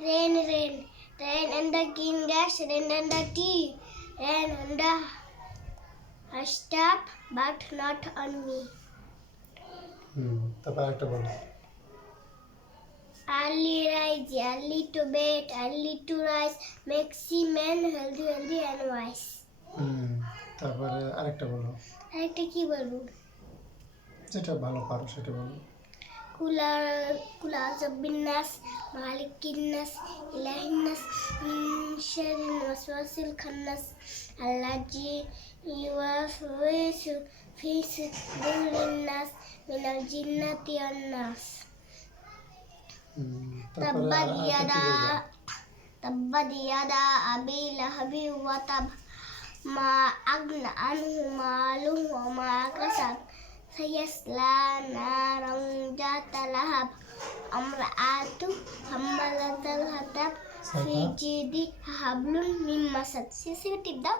Rain, rain, rain and the king gas, rain and the tea, rain and the stop, but not on me. তারপর একটা বলো। Early rise, early to bed, early to rise, makes a man healthy, healthy and wise. তারপরে আরেকটা বলো। আরেকটা কি বলবো? যেটা ভালো পারো সেটা বলো। কুলা জব্বিন্নাস, মালিকিন্নাস, ইলাহিন্নাস, মিন শাররিল ওয়াসওয়াসিল খান্নাস, আল্লাযী ইউওয়াসওয়িসু ফি সুদুরিন নাস, মিনাল জিন্নাতি ওয়ান নাস। তাব্বাদ ইয়াদা আবি লাহাবি ওয়া তাব, মা আগনা আনহু মালুহু ওয়া মা কাসাব, সায়াসলা নারান যাতা লাহাব, আমরাআতু হাম্মালাতাল হাতাব, ফি জিদিহা হাবলুম মিন মাসাদ। শেষে টিপ দাও।